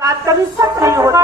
बात कभी सच नहीं होती।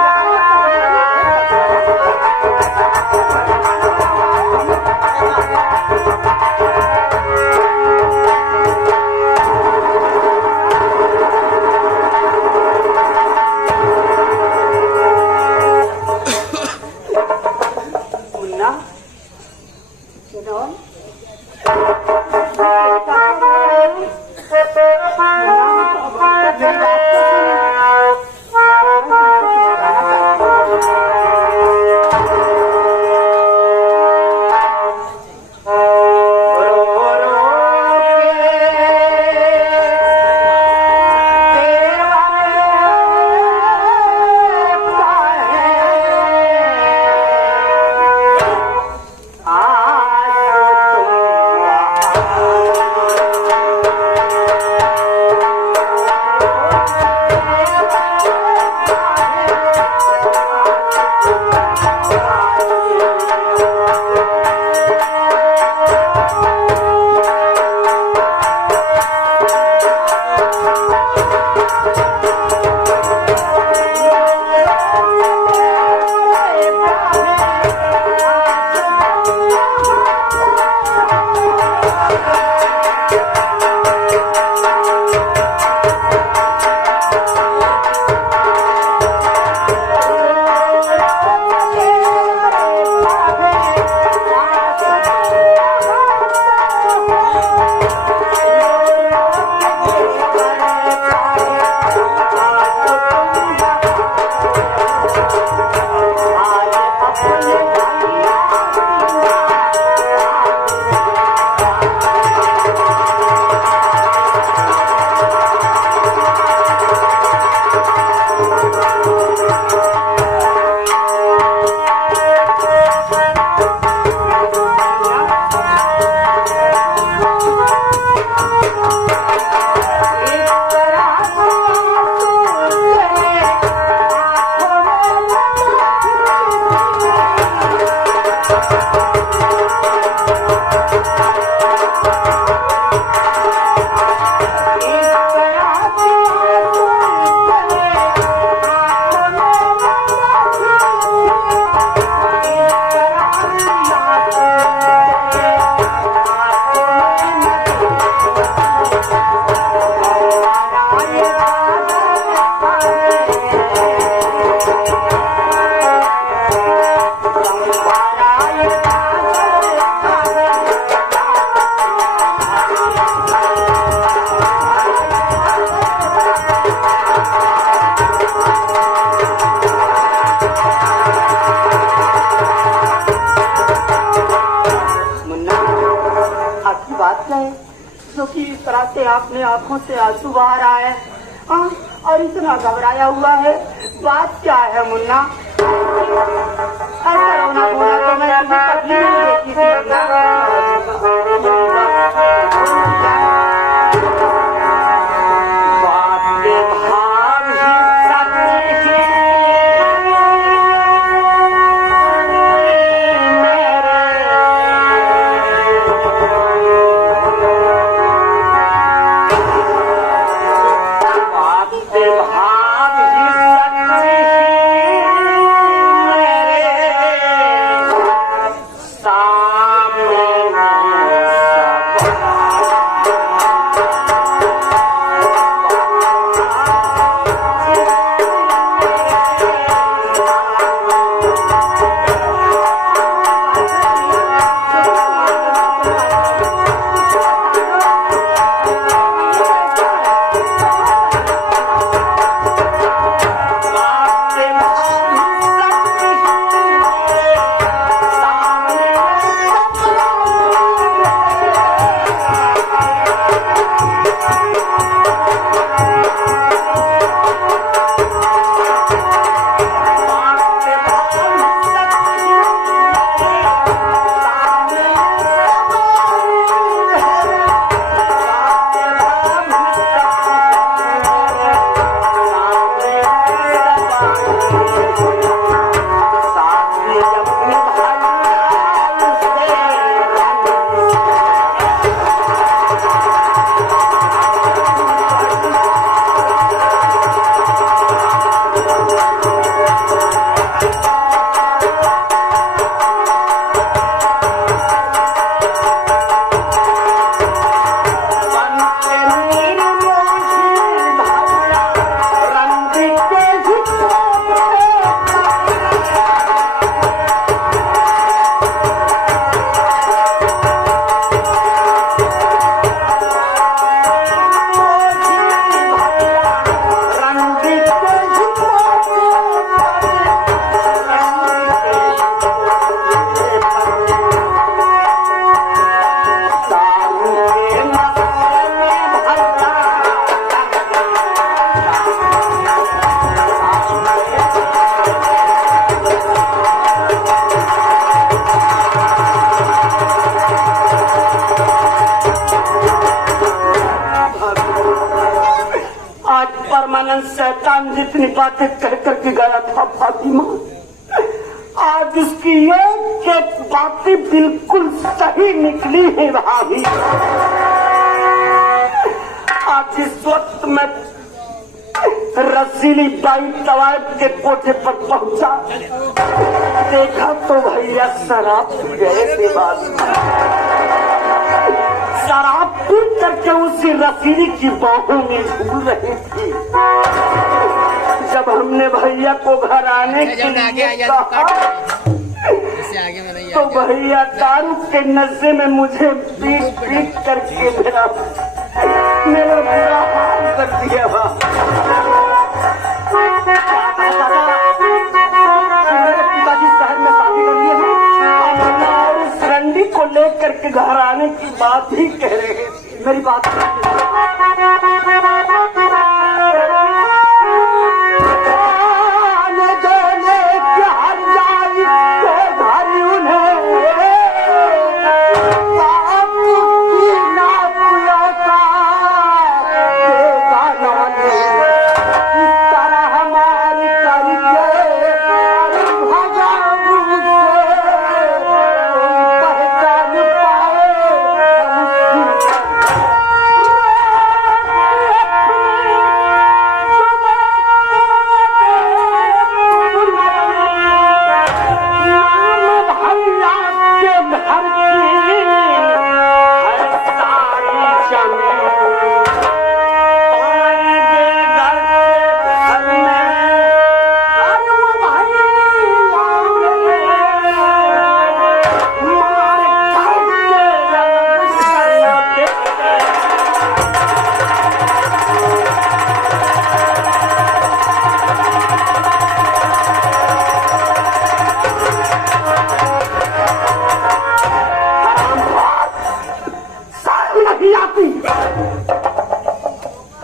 अपने आंखों से आंसू बाहर आए और इतना घबराया हुआ है। बात क्या है मुन्ना? ऐसा रोना धोना तो मैं तुम्हें कभी नहीं देखी थी मुन्ना। मनन शैतान जितनी बातें कह करके गया था फातिमा, आज उसकी ये बातें बिल्कुल सही निकली है भाभी। आज इस वक्त मैं रसीली बाई तवायब के कोठे पर पहुंचा, देखा तो भैया शराब पी गए थे भाभी। शराब पी करके उसी रसीली की बाहों में झूल रही थी। जब हमने भैया को घर आने के लिए कहा तो भैया दारू के नशे में मुझे पीट पीट करके मेरा बुरा हाल कर दिया। मेरे पिताजी शहर में शादी कर लिए हैं और उस रंडी को लेकर के घर आने की बात ही कह रहे हैं। मेरी बात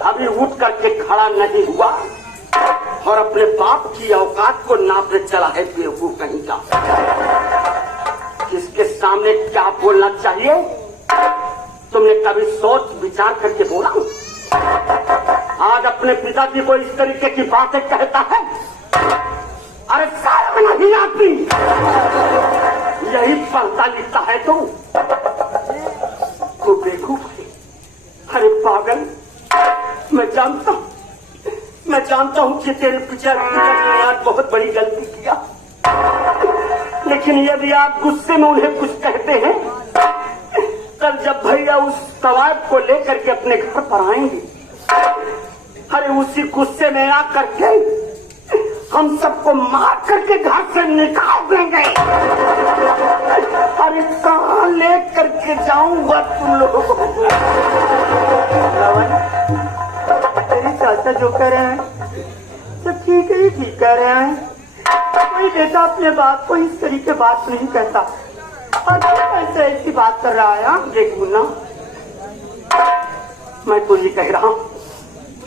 अभी उठ करके खड़ा नहीं हुआ और अपने बाप की औकात को नापने चला है बेवकूफ कहीं का। किसके सामने क्या बोलना चाहिए तुमने कभी सोच विचार करके बोला? आज अपने पिताजी को इस तरीके की बातें कहता है। अरे शर्म नहीं आती? यही पढ़ता लिखता है तो बेवकूफ है। अरे पागल, मैं जानता हूँ कि तेरे पिता ने आज बहुत बड़ी गलती किया, लेकिन यदि आप गुस्से में उन्हें कुछ कहते हैं, कल जब भैया उस तवायब को लेकर के अपने घर पर आएंगे, अरे उसी गुस्से में आकर के हम सबको मार करके घर से निकाल देंगे। अरे कहाँ ले करके जाऊंगा तुम लोगों को? तेरी चाचा जो कह रहे हैं सब ठीक है, ठीक कह रहे हैं। कोई बेटा अपने बाप को इस तरीके बात नहीं कहता और कैसे ऐसी बात कर रहा है? देख मुन्ना, मैं तो ये कह रहा हूँ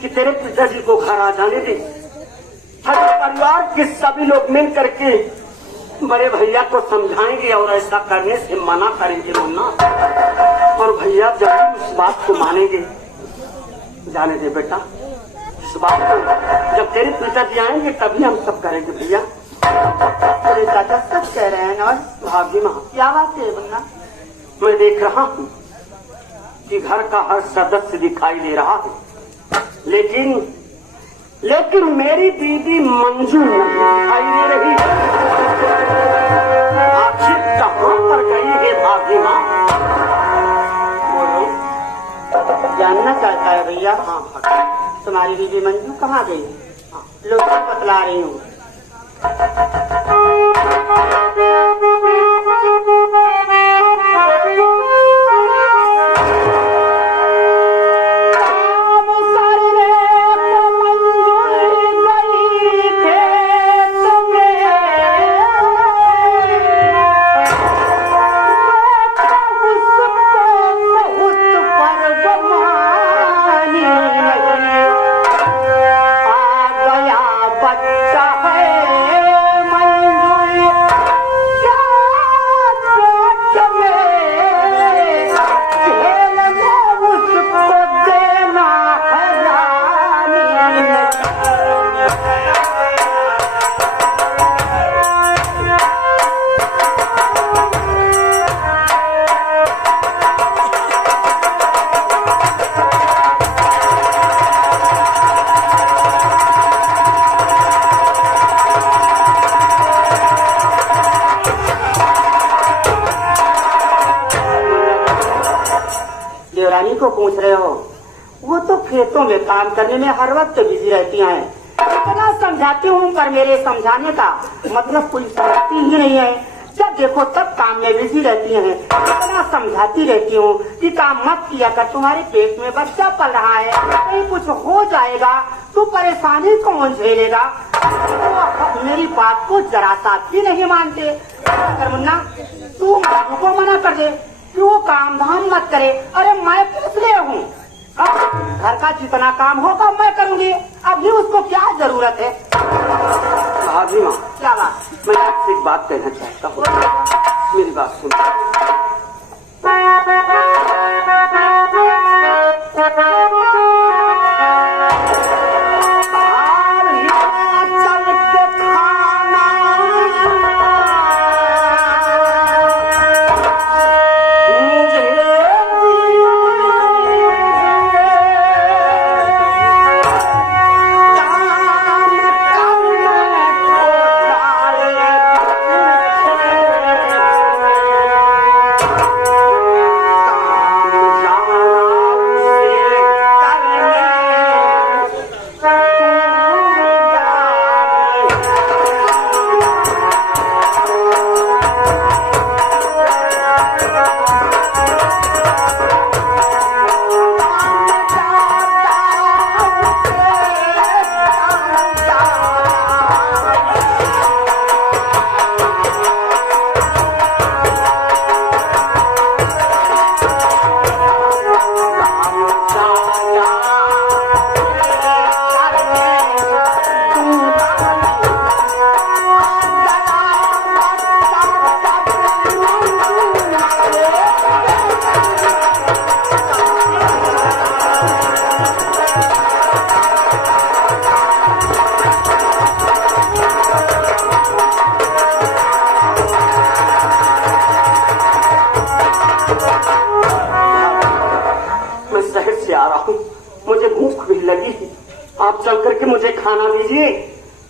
कि तेरे पिताजी को घर आ जाने दे। हर परिवार के सभी लोग मिल करके बड़े भैया को समझाएंगे और ऐसा करने से मना करेंगे मुन्ना, और भैया जब उस बात को मानेंगे। जाने दे बेटा, इस बात को जब तेरे पिताजी आएंगे तभी हम सब करेंगे भैया। तेरे चाचा सच कह रहे हैं ना भाभी माँ? क्या बात है मुन्ना? मैं देख रहा हूँ कि घर का हर सदस्य दिखाई दे रहा है, लेकिन मेरी दीदी मंजू नहीं दिखाई दे रही। आखिर कहाँ पर गई है भाभी माँ? बोलो, जानना चाहता है भैया? हाँ, तुम्हारी दीदी मंजू कहाँ गई? लो बतला रही हूँ। को पूछ रहे हो? वो तो खेतों में काम करने में हर वक्त बिजी रहती हैं। इतना समझाती हूँ पर मेरे समझाने का मतलब कोई समझती ही नहीं है। जब देखो तब काम में बिजी रहती हैं। इतना समझाती रहती हूँ कि काम मत किया कर, तुम्हारे पेट में बच्चा पल रहा है, कहीं कुछ हो जाएगा तो परेशानी कौन झेलेगा। तो मेरी बात को जरा सा भी नहीं मानते। कर मुन्ना तू बाबू को मना कर दे कि वो काम धाम मत करे। अरे मैं किस लिए हूँ? घर का जितना काम होगा मैं करूँगी, अभी उसको क्या जरूरत है। भाभी माँ क्या बात? मैं आपसे एक बात कहना चाहता हूँ, मेरी बात सुन। मुझे भूख भी लगी, आप चल करके मुझे खाना दीजिए।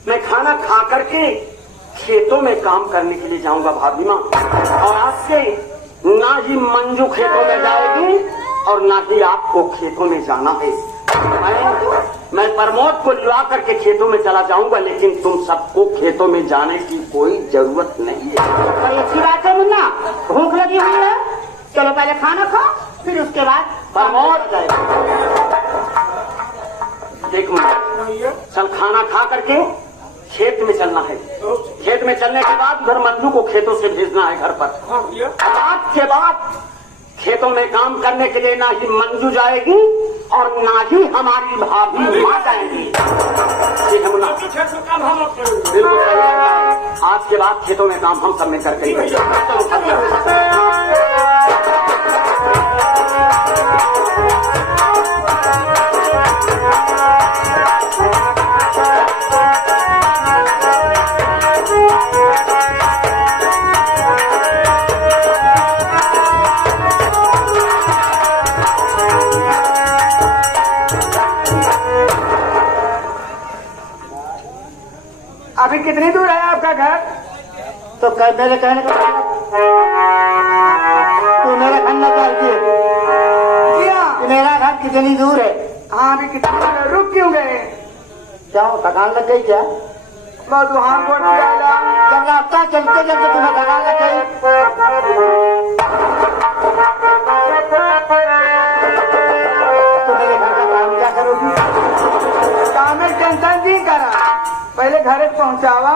मैं खाना खा करके खेतों में काम करने के लिए जाऊंगा भाभी माँ। और आज से ना ही मंजू खेतों में जाएगी और ना ही आपको खेतों में जाना है। मैं प्रमोद को लिवा करके खेतों में चला जाऊंगा, लेकिन तुम सबको खेतों में जाने की कोई जरूरत नहीं है। अच्छी बात है मुन्ना, भूख लगी हुई है, चलो पहले खाना खाओ फिर उसके बाद प्रमोद जाएगा। देख मुन्ना, चल खाना खा करके खेत में चलना है। खेत में चलने के बाद उधर मंजू को खेतों से भेजना है घर पर। आज के बाद खेतों में काम करने के लिए ना ही मंजू जाएगी और ना ही हमारी भाभी माँ जाएंगी। ठीक है मुन्ना, बिल्कुल आज के बाद खेतों में काम हम सब में करके अभी कितनी दूर है आपका घर? तो मेरे कहने का तू मेरा घर न चाहती है? मेरा घर कितनी दूर है? हाँ अभी कितनी दूर है? रुक क्यों गए? क्या थकान लग गई क्या? बहुत वहां बोल दिया। जब रास्ता चलते चलते तुम्हें थकान लग गई? तो मेरे घर का काम क्या करोगी? काम में टेंशन नहीं करा, पहले घर पहुंचावा।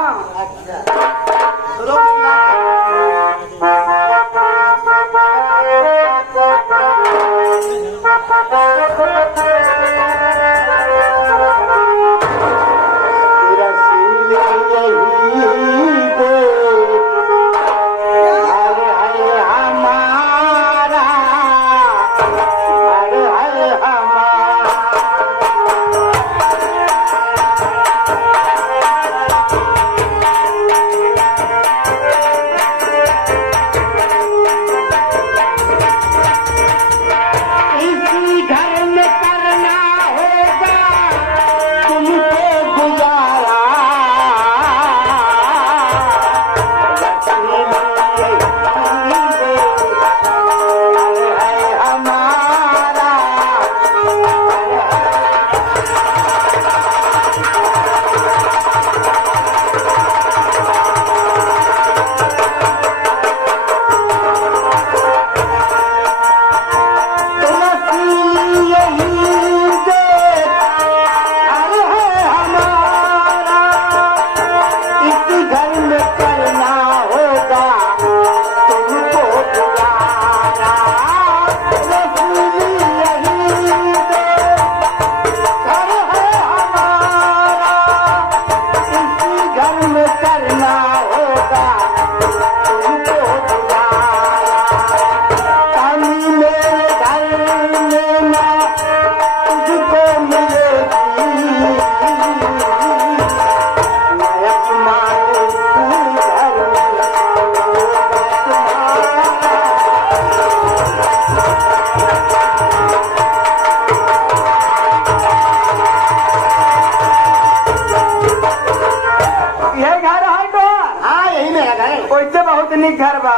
निक घर बा।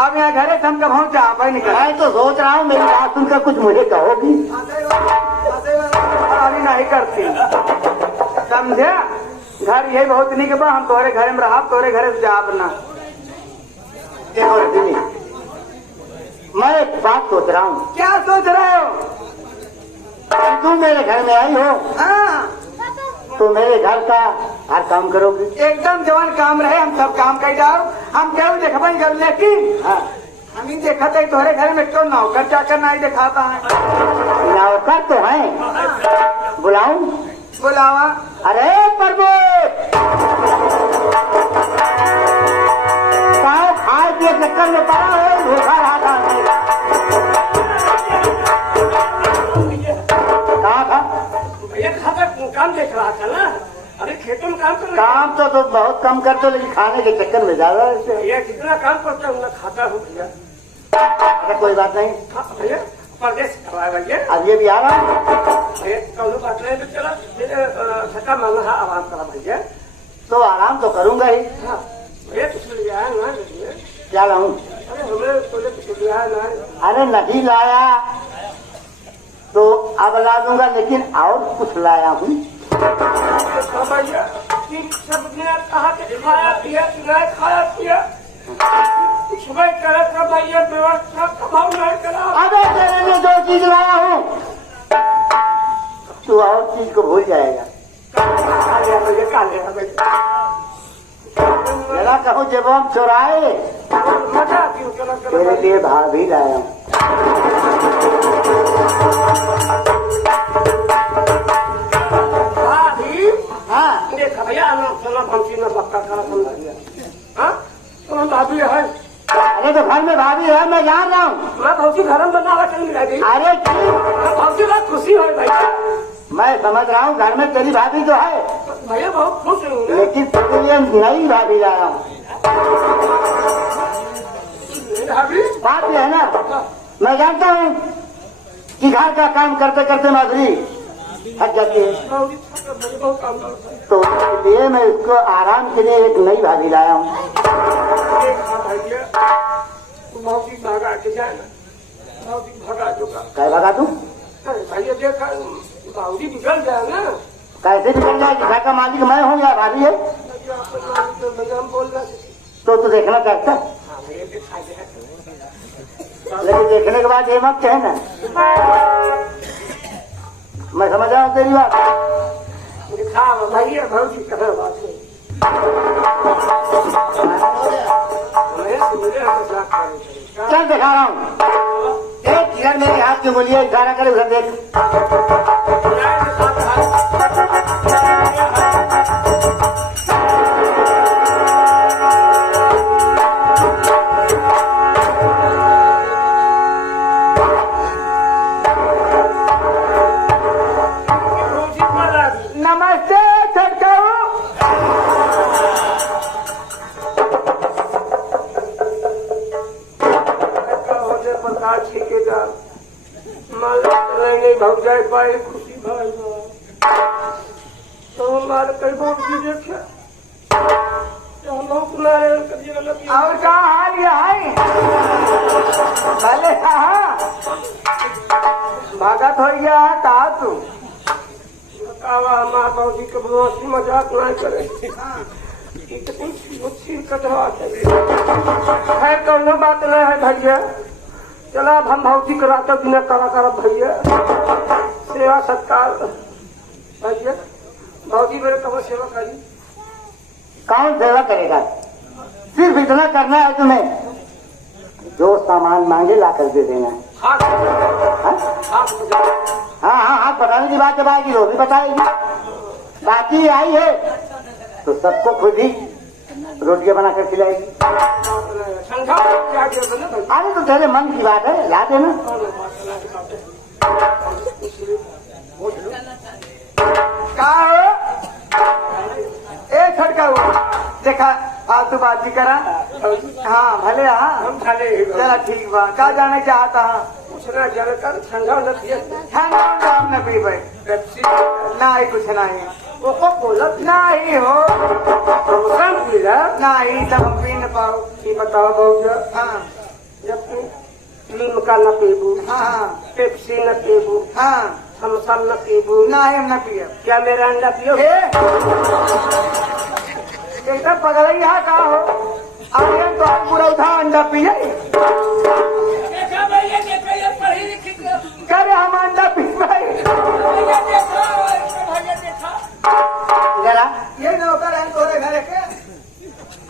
अब यहाँ घरे से हम कब पहुँच जा भाई निकल। मैं तो सोच रहा हूँ मेरी बात सुनकर कुछ मुझे कहोगी। अभी नहीं करती समझे। घर यही बहुत निक बा। हम तोहरे घरे में रहा, तोहरे घरे से जाब ना। देखो रजनी, मैं एक बात सोच रहा हूँ। क्या सोच रहे हो? तुम मेरे घर में आई हो हाँ, तो मेरे घर का हर काम करोगी। एकदम जवान काम रहे, हम सब काम कर जाओ। हम क्या देखा कर, लेकिन हाँ, हम ही देखा था तोहरे घर में क्यों नौकर चाकर नहीं दिखाता है। नौकर तो है, बुलाऊं? बुलावा। अरे प्रमोद, साहब खाए पिए चक्कर में पड़ा है, धोखा रहा था। कहाँ था? भैया खाकर काम देख रहा था ना। अरे खेतों में काम कर रहा काम तो बहुत कम करते हो, लेकिन खाने के चक्कर में ज्यादा है। भैया जितना काम करता हूँ ना खाता हूँ भैया। अरे कोई बात नहीं, हाँ भैया परदेश करवाया भैया। अब ये भी आ रहा है। भैया कौन बात नहीं तो चला छठा मांगा आराम करा भैया। तो आराम तो करूंगा ही। हाँ भैया कुछ लिया है ना भैया। क्या लाऊं? अरे हमें पहले कुछ लिया है ना। अरे नहीं लाया तो अब ला दूंगा, लेकिन और कुछ लाया हूँ। भैया सब दिन कहा खाया पिया नहीं खाया पिया कुछ नहीं करा था भैया। व्यवस्था कमाऊ नहीं करा। अबे तेरे लिए दो चीज लाया हूँ, तू और चीज को भूल जाएगा। खा लिया भैया, खा लिया भैया। जरा कहूँ जब हम चुराए, मजा क्यों चला तेरे लिए भाभी लाया हूँ। भाभी हाँ, देखा भैया ना सोना भंसी ना पक्का करा समझ लिया। हाँ तो भाभी है। अरे तो घर में भाभी है, मैं जान रहा हूँ। मैं भौजी घर में बनावा चल मिला दी। अरे क्यों? भौजी बहुत खुशी है भैया। मैं समझ रहा हूँ घर में तेरी भाभी तो है, भैया बहुत खुश हूँ ना। लेकिन तेरे लिए नई भाभी लाया हूँ। भाभी बात यह है ना, मैं जानता हूँ कि घर का काम करते करते माधुरी थक जाती है, भौजी भैया बहुत काम करता है। तो इसलिए मैं उसको आराम के लिए एक नई भाभी लाया हूँ। देखा भैया भौजी भागा के जाए ना। भौजी भागा चुका। क्या भगा तू? अरे भैया देखा भौजी बिगड़ जाए ना। कैसे निकल जाए? घर का मालिक मैं हूँ या भाभी है? भैया अपन मालिक तो भैया हम बोल रहे थे। तो तू देखना चाहता, हाँ भैया दिखाई दे। लेकिन देखने के बाद ये मत कहना। मैं समझ रहा हूँ तेरी बात। दिखा भैया भौजी कहाँ बात है। चल दिखा रहा हूँ। एक इधर मेरे हाथ की उंगलियां इशारा करे, उधर देख। नमस्ते छटकाऊ। ठेकेदार माल नहीं भाग जाए पाए खुशी भाई तो माल कई बहुत भी देखे हम लोग नारायण करिएगा लगी। और क्या हाल ये है? भले कहा भागत हो गया है, कहा तू? बतावा हमारे बाबूजी के बदमाशी मजाक नहीं करे। इतनी कटवा है कौनो बात नहीं है भैया। चला अब हम भौजी कराते बिना करा करब भैया। सेवा सत्कार भैया। भौजी मेरे कब सेवा करी। कौन सेवा करेगा? सिर्फ इतना करना है तुम्हें, जो सामान मांगे ला कर दे देना है। हाथ हाँ हाँ हाँ हाँ, बताने की बात जब आएगी वो भी बताएगी। बाकी आई है तो सबको खुद ही रोटियां बनाकर खिलाएगी। संघा क्या दिया ना भाई। अरे तो तेरे मन की बात है, ला देना। कहा हो? ए छटकाऊ देखा फालतू बात करा। हाँ भले हाँ हम खाले चला ठीक बा। क्या जाने चाहता हाँ? पूछना जानकर संघा न दिया। खाना न पी भाई। पेप्सी नहीं कुछ नहीं कोको कोला नहीं हो प्रमोशन मिला नहीं सब हम पी न पाओ ये बताओ बहुजा हाँ जब तू लिमका न पीबू हाँ पेप्सी न पीबू हाँ थम्सन न पीबू नहीं हम न पिए क्या मेरा अंडा पियो एकदम पगला ही यहाँ कहा हो आगे तो आप पूरा उठा अंडा पिए करे हम अंडा पी भाई जरा ये नौकर है तोरे घर के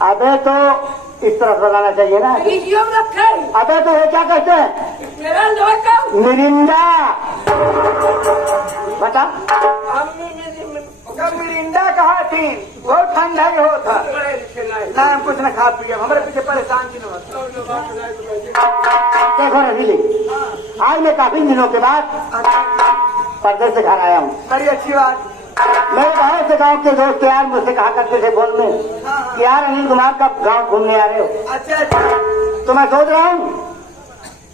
अबे तो इस तरफ लगाना चाहिए ना। अबे तो ये क्या कहते हैं मिरिंडा बता। जब मिरिंडा कहा थी वो ठंडा ही होता ना हम कुछ न खा पिए हमारे पीछे परेशान की न देखो रसीली आज मैं काफी दिनों के बाद परदेश से घर आया हूँ। बड़ी अच्छी बात मेरे बाहर से गांव के दोस्त यार मुझसे कहा करते थे फोन में कि यार अनिल कुमार का गांव घूमने आ रहे हो। अच्छा अच्छा तो मैं सोच रहा हूँ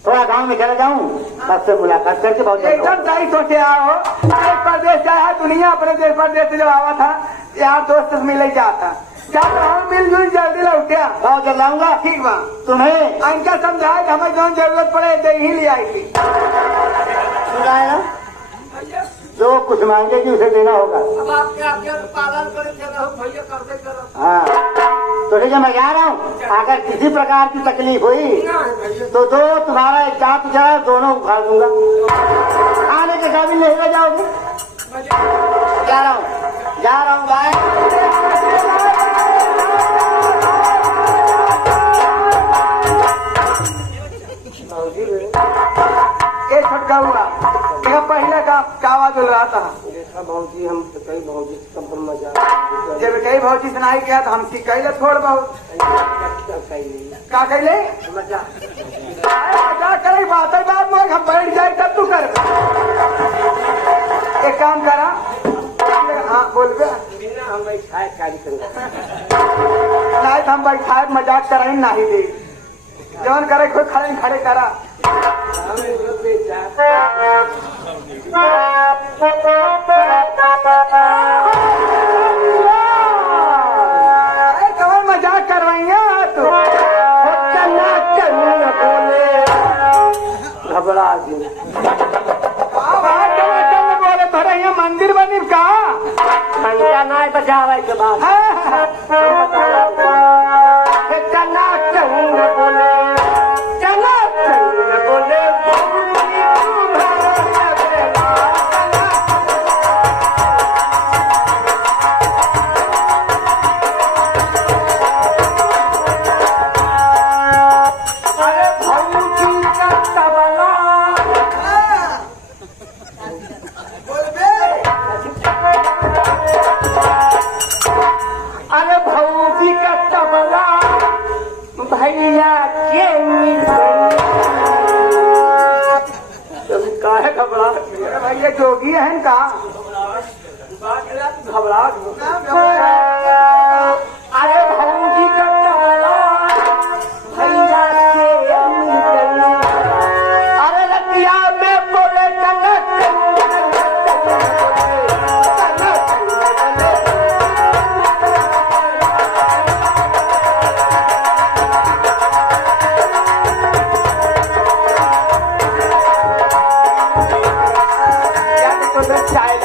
थोड़ा गांव में चला जाऊँ बस से मुलाकात करके बहुत एकदम सही सोचे आओ एक परदेश जाया दुनिया अपने देश परदेश से जब आवा था यहाँ दोस्त मिले जाता क्या हम मिलजुल जल्दी लौटिया बहुत जल्द आऊंगा। ठीक बा तुम्हें अंकल समझाए कि हमें जौन जरूरत पड़े दे ही ले आई थी सुनाया जो कुछ मांगेगी उसे देना होगा। अब आपके आगे पालन करे चलो भैया करते करो हाँ तो ठीक है मैं जा रहा हूँ। अगर किसी प्रकार की तकलीफ हुई तो दो तुम्हारा एक दांत जरा दोनों उखाड़ दूंगा। आने के काबिल नहीं रह जाओगे। जा रहा हूँ बाय। ये छटका हुआ देखा पहले का आवाज बोल रहा था देखा भाजी हम तो कई भाजी कम मजा जब कई भौजी सुनाई गया तो हम कैले छोड़ बहुत का कैले मजा मजा करे बात है बात में हम बैठ जाए तब तू कर एक काम करा हाँ बोल गया बिना हम बैठाए कार्यक्रम नहीं तो हम बैठाए मजाक कराई नहीं दे जौन करे कोई खड़े खड़े करा कौन मजाक करवाइए तू घबरा दी बोले थोड़ा यहाँ मंदिर बनी का घंटा ना बजावे के बाद चना चंग बोले चना चंग बोले अरे भौजी का तबला अरे भौजी का तबला भैया के काहे घबरा भैया जोगी है का घबरा अरे भौजी का तबला भैया के अरे रतिया में बोले चाय